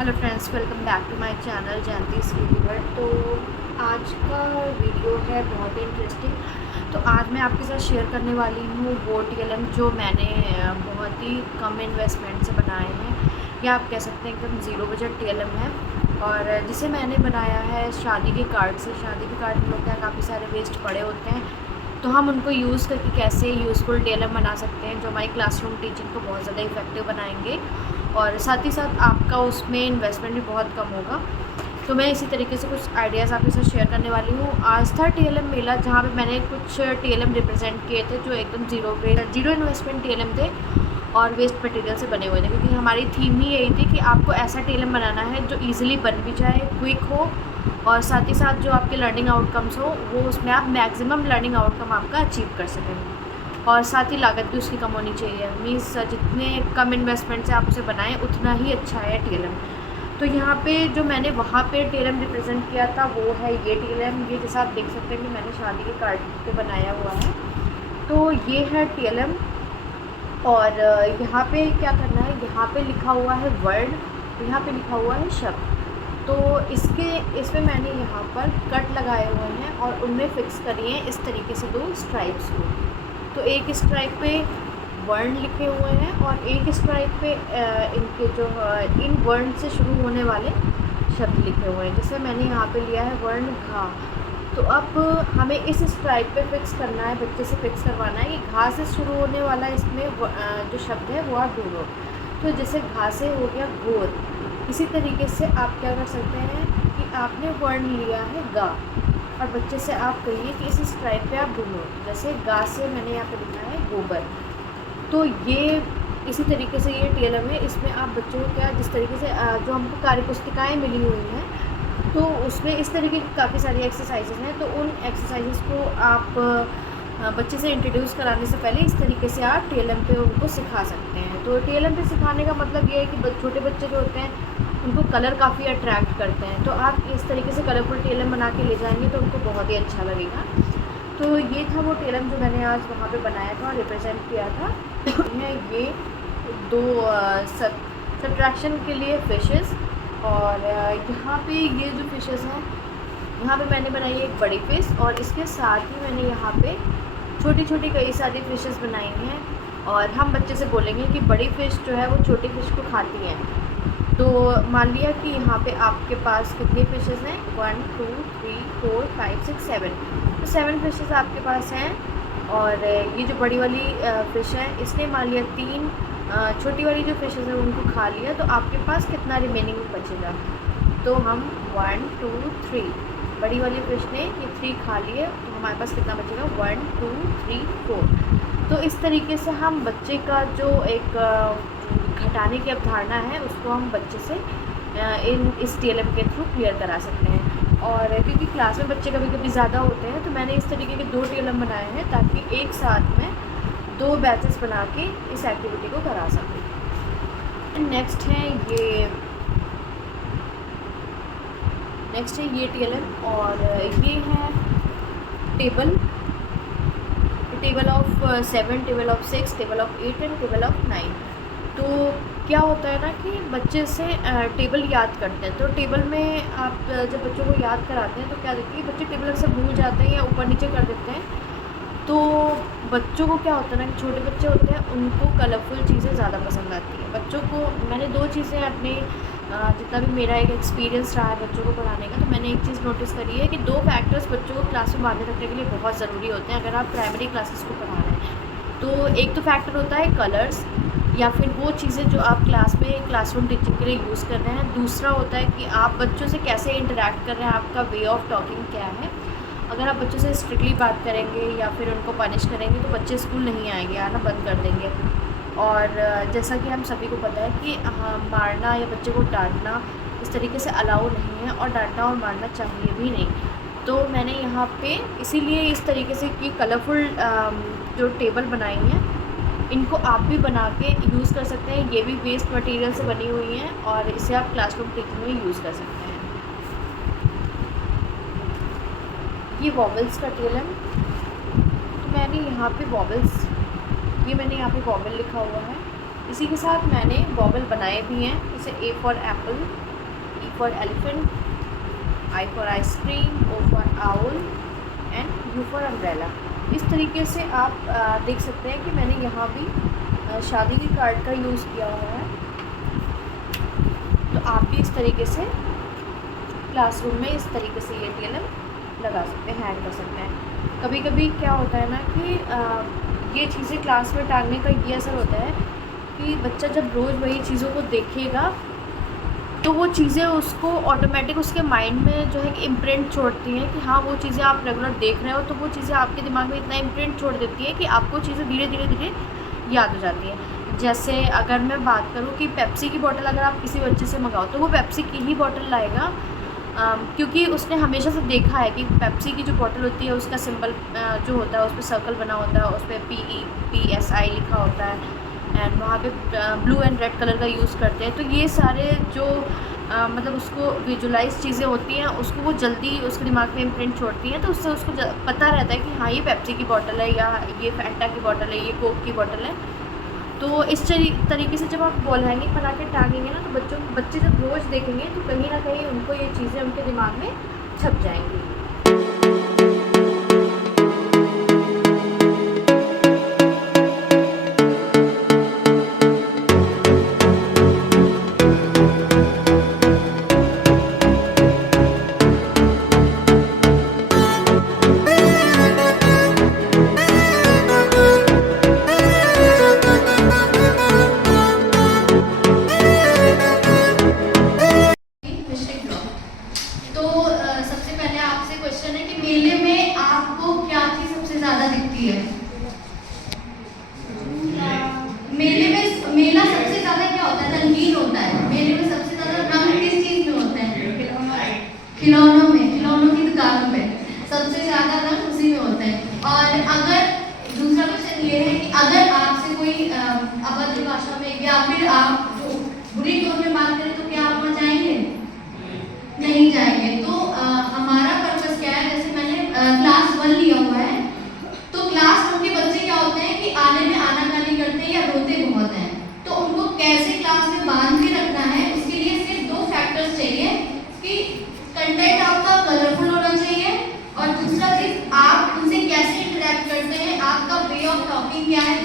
Hello friends, welcome back to my channel Jayanti schooler. तो आज का वीडियो है बहुत ही इंटरेस्टिंग। तो आज मैं आपके साथ शेयर करने वाली हूँ वो टीएलएम जो मैंने बहुत ही कम इन्वेस्टमेंट से बनाए हैं, या आप कह सकते हैं एकदम ज़ीरो बजट टीएलएम है। और जिसे मैंने बनाया है शादी के कार्ड से। शादी के कार्ड में होता है काफ़ी सारे वेस्ट पड़े होते हैं, तो हम उनको यूज़ करके कैसे यूज़फुल टीएलएम बना सकते हैं जो हमारी क्लासरूम टीचिंग को बहुत ज़्यादा इफेक्टिव बनाएंगे, और साथ ही साथ आपका उसमें इन्वेस्टमेंट भी बहुत कम होगा। तो मैं इसी तरीके से कुछ आइडियाज़ आपके साथ शेयर करने वाली हूँ। आज था टीएलएम मेला, जहाँ पे मैंने कुछ टीएलएम रिप्रेजेंट किए थे जो एकदम जीरो इन्वेस्टमेंट टीएलएम थे और वेस्ट मटेरियल से बने हुए थे, क्योंकि हमारी थीम ही यही थी कि आपको ऐसा टीएलएम बनाना है जो ईजिली बन भी जाए, क्विक हो, और साथ ही साथ जो आपके लर्निंग आउटकम्स हो वो उसमें आप मैक्सिमम लर्निंग आउटकम आपका अचीव कर सकें, और साथ ही लागत भी उसकी कम होनी चाहिए। मीन्स जितने कम इन्वेस्टमेंट से आप उसे बनाएं उतना ही अच्छा है टीएलएम। तो यहाँ पे जो मैंने वहाँ पे टीएलएम रिप्रेजेंट किया था वो है ये टीएलएम। ये जैसा आप देख सकते हैं कि मैंने शादी के कार्ड पे बनाया हुआ है। तो ये है टीएलएम, और यहाँ पे क्या करना है, यहाँ पे लिखा हुआ है वर्ड, यहाँ पे लिखा हुआ है शब्द। तो इसमें मैंने यहाँ पर कट लगाए हुए हैं और उनमें फिक्स करी हैं इस तरीके से दो स्ट्राइप्स को। तो एक स्ट्राइप पे वर्ण लिखे हुए हैं और एक स्ट्राइप पे इनके जो इन वर्ण से शुरू होने वाले शब्द लिखे हुए हैं। जैसे मैंने यहाँ पे लिया है वर्ण घा। तो अब हमें इस स्ट्राइप पे फिक्स करना है, बच्चे से फिक्स करवाना है कि घा से शुरू होने वाला इसमें जो शब्द है वो आप ढूंढो। तो जैसे घा से हो गया घोर। इसी तरीके से आप क्या कर सकते हैं कि आपने वर्ण लिया है गा, और बच्चे से आप कहिए कि इस स्ट्राइप पे आप ढूंढो। जैसे गा से मैंने यहाँ पे लिखा है गोबर। तो ये इसी तरीके से ये टीएलएम है। इसमें आप बच्चों को क्या, जिस तरीके से जो हमको कार्यपुस्तिकाएँ मिली हुई हैं, तो उसमें इस तरीके की काफ़ी सारी एक्सरसाइजेज हैं। तो उन एक्सरसाइजेज को आप बच्चे से इंट्रोड्यूस कराने से पहले इस तरीके से आप टीएलएम पे उनको सिखा सकते हैं। तो टीएलएम पे सिखाने का मतलब ये है कि छोटे बच्चे जो होते हैं उनको कलर काफ़ी अट्रैक्ट करते हैं। तो आप इस तरीके से कलरफुल टीएलएम बना के ले जाएंगे तो उनको बहुत ही अच्छा लगेगा। तो ये था वो टीएलएम जो मैंने आज वहाँ पे बनाया था और रिप्रेजेंट किया था। ये दो सब्ट्रैक्शन के लिए फिशेस, और यहाँ पे ये जो फिशेस हैं, यहाँ पे मैंने बनाई है एक बड़ी फ़िश, और इसके साथ ही मैंने यहाँ पे छोटी छोटी कई सारी फ़िशेस बनाई हैं। और हम बच्चे से बोलेंगे कि बड़ी फ़िश जो है वो छोटी फ़िश को खाती हैं। तो मान लिया कि यहाँ पे आपके पास कितनी फ़िशेस हैं, 1 2 3 4 5 6 7। तो 7 फ़िशेस आपके पास हैं। और ये जो बड़ी वाली फ़िश है, इसने मान लिया 3 छोटी वाली जो फ़िशेस है उनको खा लिया। तो आपके पास कितना रिमेनिंग बचेगा? तो हम 1 2 3, बड़ी वाली फ़िश ने ये 3 खा लिए, तो हमारे पास कितना बचेगा? 1 2 3 4। तो इस तरीके से हम बच्चे का जो एक घटाने की अवधारणा है उसको हम बच्चे से इस टीएलएम के थ्रू क्लियर करा सकते हैं। और क्योंकि क्लास में बच्चे कभी कभी ज़्यादा होते हैं, तो मैंने इस तरीके के 2 टीएलएम बनाए हैं ताकि एक साथ में 2 बैचेस बना के इस एक्टिविटी को करा सकूँ। नेक्स्ट है ये टीएलएम, और ये है table of 7, table of 6, table of 8 and table of 9। तो क्या होता है ना कि बच्चे से टेबल याद करते हैं। तो टेबल में आप जब बच्चों को याद कराते हैं तो क्या देखिए, बच्चे टेबल अक्सर भूल जाते हैं या ऊपर नीचे कर देते हैं। तो बच्चों को क्या होता है ना कि छोटे बच्चे होते हैं, उनको कलरफुल चीज़ें ज़्यादा पसंद आती हैं। बच्चों को मैंने 2 चीज़ें अपने जितना भी मेरा एक एक्सपीरियंस रहा है बच्चों को पढ़ाने का, तो मैंने एक चीज़ नोटिस करी है कि 2 फैक्टर्स बच्चों को क्लास में बांधे रखने के लिए बहुत ज़रूरी होते हैं अगर आप प्राइमरी क्लासेस को पढ़ा रहे हैं। तो एक तो फैक्टर होता है कलर्स, या फिर वो चीज़ें जो आप क्लास में क्लासरूम टीचिंग के लिए यूज़ कर रहे हैं। दूसरा होता है कि आप बच्चों से कैसे इंटरेक्ट कर रहे हैं, आपका वे ऑफ टॉकिंग क्या है। अगर आप बच्चों से स्ट्रिक्टली बात करेंगे या फिर उनको पनिश करेंगे तो बच्चे स्कूल नहीं आएंगे, आना बंद कर देंगे। और जैसा कि हम सभी को पता है कि मारना या बच्चे को डांटना इस तरीके से अलाउ नहीं है, और डांटना और मारना चाहिए भी नहीं। तो मैंने यहाँ पे इसीलिए इस तरीके से कि कलरफुल जो टेबल बनाई हैं, इनको आप भी बना के यूज़ कर सकते हैं। ये भी वेस्ट मटेरियल से बनी हुई हैं और इसे आप क्लासरूम टीचिंग में यूज़ कर सकते हैं। ये वॉवल्स का टीएलएम, तो मैंने यहाँ पे वॉवल्स, ये मैंने यहाँ पे वॉवल लिखा हुआ है। इसी के साथ मैंने वॉवल बनाए भी हैं, जैसे A for Apple, E for elephant, I for ice cream, O for owl and U for umbrella। इस तरीके से आप देख सकते हैं कि मैंने यहाँ भी शादी के कार्ड का यूज़ किया हुआ है। तो आप भी इस तरीके से क्लासरूम में इस तरीके से ये TLM लगा सकते हैं, हैंग कर सकते हैं। कभी कभी क्या होता है ना कि ये चीज़ें क्लास में टांगने का ये असर होता है कि बच्चा जब रोज़ वही चीज़ों को देखेगा तो वो चीज़ें उसको ऑटोमेटिक उसके माइंड में जो है कि इम्प्रिंट छोड़ती हैं कि हाँ वो चीज़ें आप रेगुलर देख रहे हो, तो वो चीज़ें आपके दिमाग में इतना इम्प्रिंट छोड़ देती है कि आपको चीज़ें धीरे धीरे याद हो जाती हैं। जैसे अगर मैं बात करूँ कि पेप्सी की बोतल अगर आप किसी बच्चे से मंगाओ तो वो पेप्सी की ही बोतल लाएगा, क्योंकि उसने हमेशा से देखा है कि पेप्सी की जो बोतल होती है उसका सिंबल जो होता है उस पर सर्कल बना होता है, उस पर PEPSI लिखा होता है एंड वहाँ पे ब्लू एंड रेड कलर का यूज़ करते हैं। तो ये सारे जो मतलब उसको विजुलाइज चीज़ें होती हैं उसको वो जल्दी उसके दिमाग में इम्प्रिंट छोड़ती हैं, तो उससे उसको पता रहता है कि हाँ ये पेप्सी की बोतल है या ये फैंटा की बोतल है, ये कोक की बोतल है। तो इस तरीके से जब आप वॉल हैंगिंग बना के टांगेंगे ना तो बच्चे जब रोज़ देखेंगे तो कहीं ना कहीं उनको ये चीज़ें उनके दिमाग में छप जाएंगी। सबसे पहले आपसे क्वेश्चन है कि मेले में आपको क्या चीज सबसे ज्यादा दिखती है? मेला सबसे ज्यादा क्या होता है? रंगीन होता है। मेले में सबसे ज्यादा रंग किस चीज में होते हैं? खिलौनों में, खिलौनों की दुकानों में सबसे ज्यादा रंग उसी में होते हैं। और अगर दूसरा क्वेश्चन ये है कि अगर आपसे कोई अभद्र भाषा में या फिर आप बुरी टोन में बात करें तो क्या आप वहाँ जाएंगे? नहीं जाएंगे। तो हमारा पर्पस क्या है? जैसे मैंने क्लास 1 लिया हुआ है, तो क्लास 1 के बच्चे क्या होते हैं कि आने में आनाकानी करते हैं या रोते बहुत हैं, तो उनको कैसे क्लास में बांध के रखना है उसके लिए सिर्फ 2 फैक्टर्स चाहिए कि कंटेंट आपका कलरफुल होना चाहिए और दूसरा चीज आप उनसे कैसे इंटरेक्ट करते हैं, आपका वे ऑफ टॉकिंग क्या है